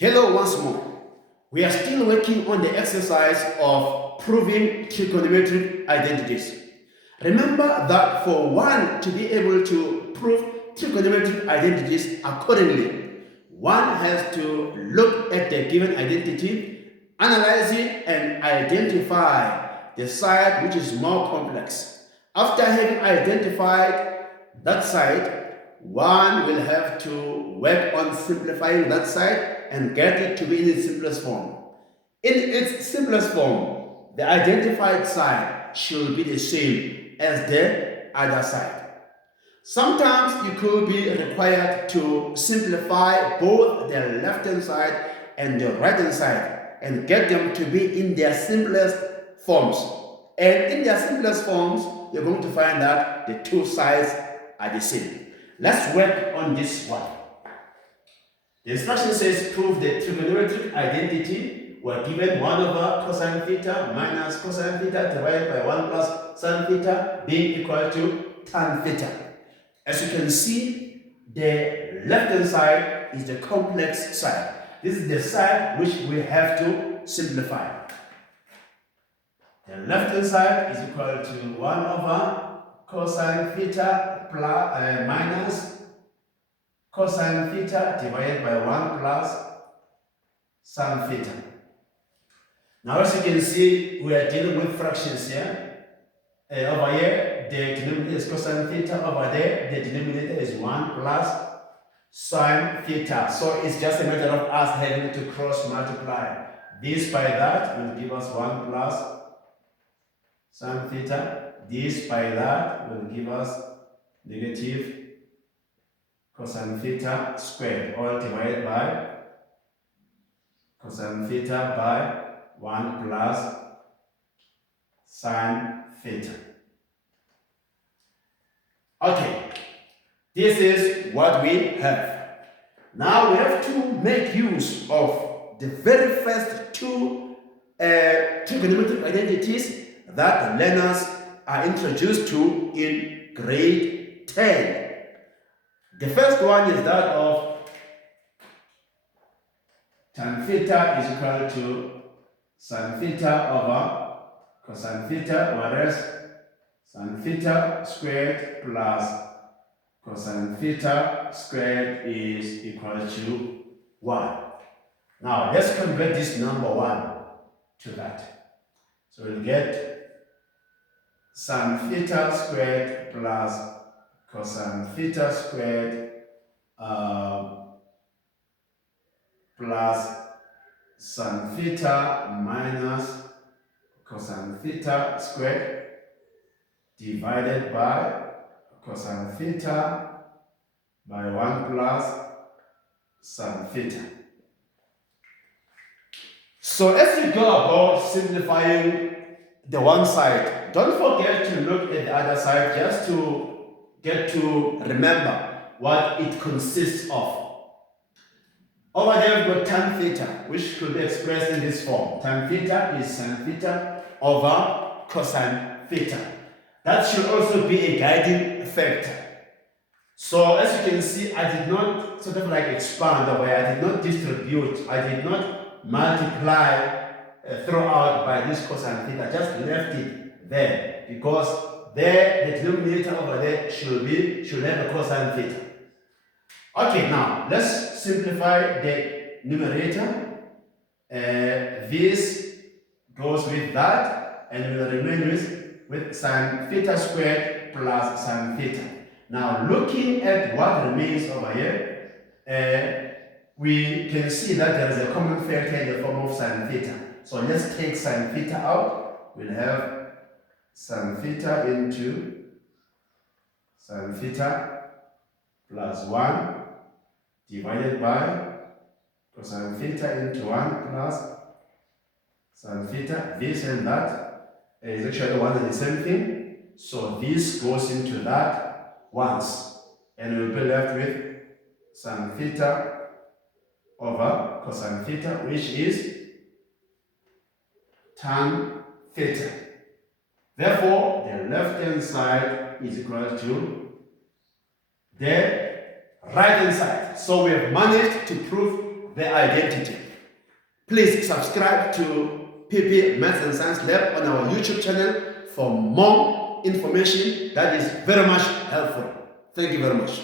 Hello once more. We are still working on the exercise of proving trigonometric identities. Remember that for one to be able to prove trigonometric identities accordingly, one has to look at the given identity, analyze it, and identify the side which is more complex. After having identified that side, one will have to work on simplifying that side and get it to be in its simplest form. In its simplest form, the identified side should be the same as the other side. Sometimes you could be required to simplify both the left-hand side and the right-hand side and get them to be in their simplest forms. And in their simplest forms, you're going to find that the two sides are the same. Let's work on this one. The instruction says prove the trigonometric identity. We're given 1 over cosine theta minus cosine theta divided by 1 plus sin theta being equal to tan theta. As you can see, the left-hand side is the complex side. This is the side which we have to simplify. The left-hand side is equal to 1 over cosine theta minus cosine theta divided by 1 plus sin theta. Now, as you can see, we are dealing with fractions here. Over here, the denominator is cosine theta. Over there, the denominator is 1 plus sin theta. So it's just a matter of us having to cross multiply this by that will give us 1 plus sin theta. This by that will give us negative cosine theta squared, all divided by cosine theta by 1 plus sin theta. Okay, this is what we have. Now we have to make use of the very first two trigonometric identities that learners are introduced to in grade 10. The first one is that of tan theta is equal to sin theta over cosine theta, whereas sin theta squared plus cosine theta squared is equal to 1. Now let's convert this number 1 to that. So we'll get sin theta squared plus cosine theta squared plus sin theta minus cosine theta squared divided by cosine theta by 1 plus sin theta. So as you go about simplifying the one side, don't forget to look at the other side just to get to remember what it consists of. Over there we've got tan theta, which could be expressed in this form. Tan theta is sin theta over cosine theta. That should also be a guiding factor. So as you can see, I did not sort of like expand over here. I did not distribute. I did not multiply throughout by this cosine theta. I just left it there because there the denominator over there should have a cosine theta. Okay, now let's simplify the numerator. This goes with that and will remain with sin theta squared plus sin theta. Now looking at what remains over here, we can see that there is a common factor in the form of sin theta. So let's take sin theta out. We'll have sin theta into sin theta plus 1 divided by cosine theta into 1 plus sin theta. This and that is actually one and the same thing. So this goes into that once. And we'll be left with sin theta over cosine theta, which is tan theta. Therefore, the left-hand side is equal to the right-hand side. So we have managed to prove the identity. Please subscribe to PP Maths and Science Lab on our YouTube channel for more information that is very much helpful. Thank you very much.